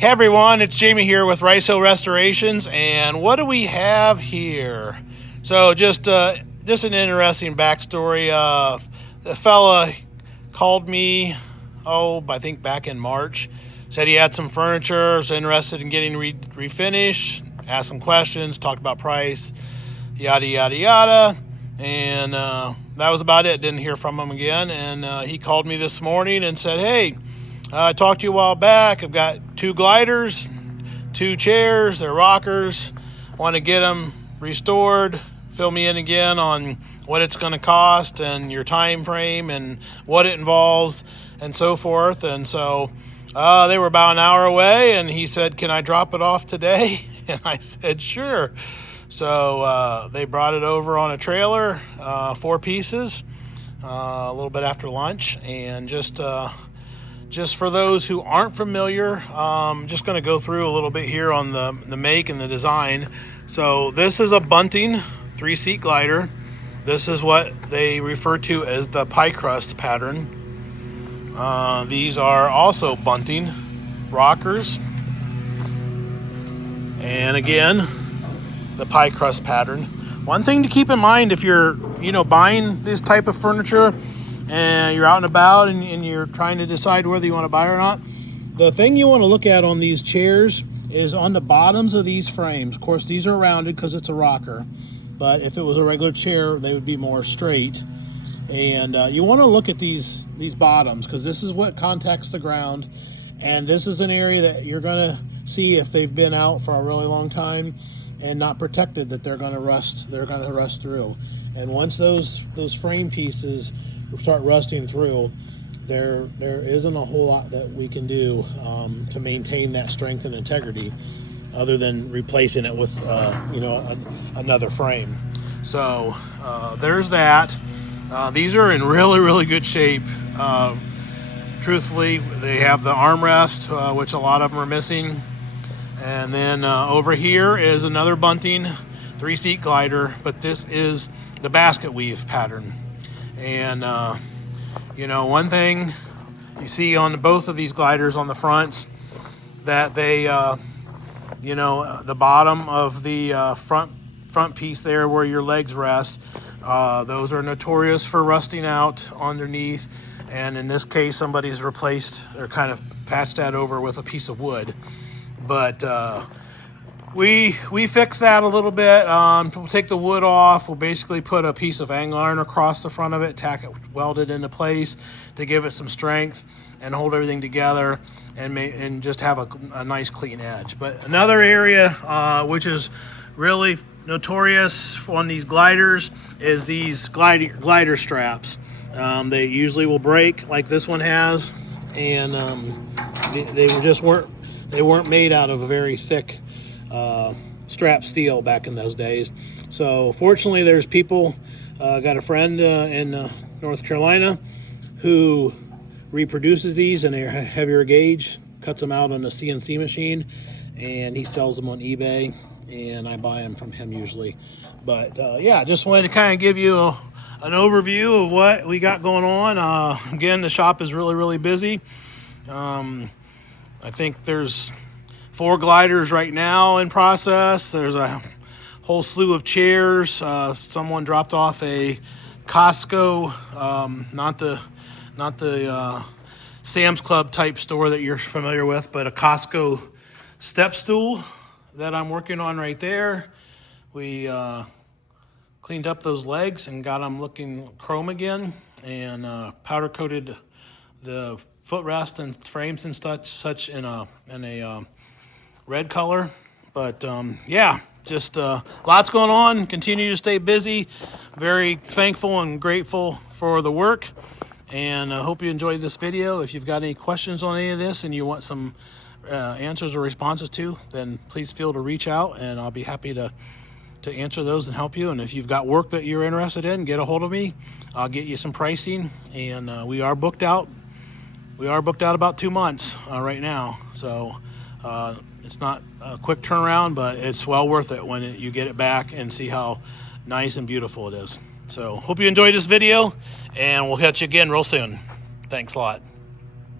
Hey everyone, it's Jamie here with Rice Hill Restorations, and what do we have here? So just an interesting backstory. The fella called me, I think back in March, said he had some furniture, was interested in getting refinished, asked some questions, talked about price, yada yada yada, and that was about it. Didn't hear from him again, and he called me this morning and said, hey, I talked to you a while back. I've got 2 gliders, 2 chairs, they're rockers. Want to get them restored. Fill me in again on what it's going to cost and your time frame and what it involves and so forth. And so they were about an hour away, and he said, can I drop it off today? And I said, sure. So they brought it over on a trailer, 4 pieces, a little bit after lunch, and just for those who aren't familiar, just going to go through a little bit here on the make and the design. So this is a bunting 3-seat glider. This is what they refer to as the pie crust pattern. These are also bunting rockers. And again, the pie crust pattern. One thing to keep in mind if you're buying this type of furniture and you're out and about and you're trying to decide whether you want to buy it or not, the thing you want to look at on these chairs is on the bottoms of these frames. Of course, these are rounded because it's a rocker, but if it was a regular chair, they would be more straight. And you want to look at these bottoms, because this is what contacts the ground, and this is an area that you're going to see if they've been out for a really long time and not protected, that they're going to rust. They're going to rust through. And once those frame pieces start rusting through, there isn't a whole lot that we can do to maintain that strength and integrity, other than replacing it with another frame. So there's that. These are in really good shape. Truthfully, they have the armrest, which a lot of them are missing. And then over here is another bunting 3-seat glider, but this is the basket weave pattern. And one thing you see on both of these gliders on the fronts, that they the bottom of the front piece there where your legs rest, those are notorious for rusting out underneath. And in this case, somebody's replaced or kind of patched that over with a piece of wood. But we fix that a little bit. We'll take the wood off. We'll basically put a piece of angle iron across the front of it, tack it, weld it into place to give it some strength and hold everything together, and just have a nice clean edge. But another area which is really notorious on these gliders is these glider straps. They usually will break, like this one has, and they weren't made out of a very thick strap steel back in those days. So fortunately, there's people, got a friend in North Carolina who reproduces these in a heavier gauge, cuts them out on a CNC machine, and he sells them on eBay, and I buy them from him usually. But yeah, just wanted to kind of give you an overview of what we got going on. Again, the shop is really busy. I think there's 4 gliders right now in process. There's a whole slew of chairs. Someone dropped off a Costco, not the Sam's Club type store that you're familiar with, but a Costco step stool that I'm working on right there. We cleaned up those legs and got them looking chrome again, and powder coated the footrest and frames and such in a red color. But yeah, just lots going on. Continue to stay busy. Very thankful and grateful for the work, and I hope you enjoyed this video. If you've got any questions on any of this and you want some answers or responses to, then please feel to reach out, and I'll be happy to answer those and help you. And if you've got work that you're interested in, get a hold of me. I'll get you some pricing, and we are booked out. We are booked out about 2 months right now, so it's not a quick turnaround, but it's well worth it when you get it back and see how nice and beautiful it is. So hope you enjoyed this video, and we'll catch you again real soon. Thanks a lot.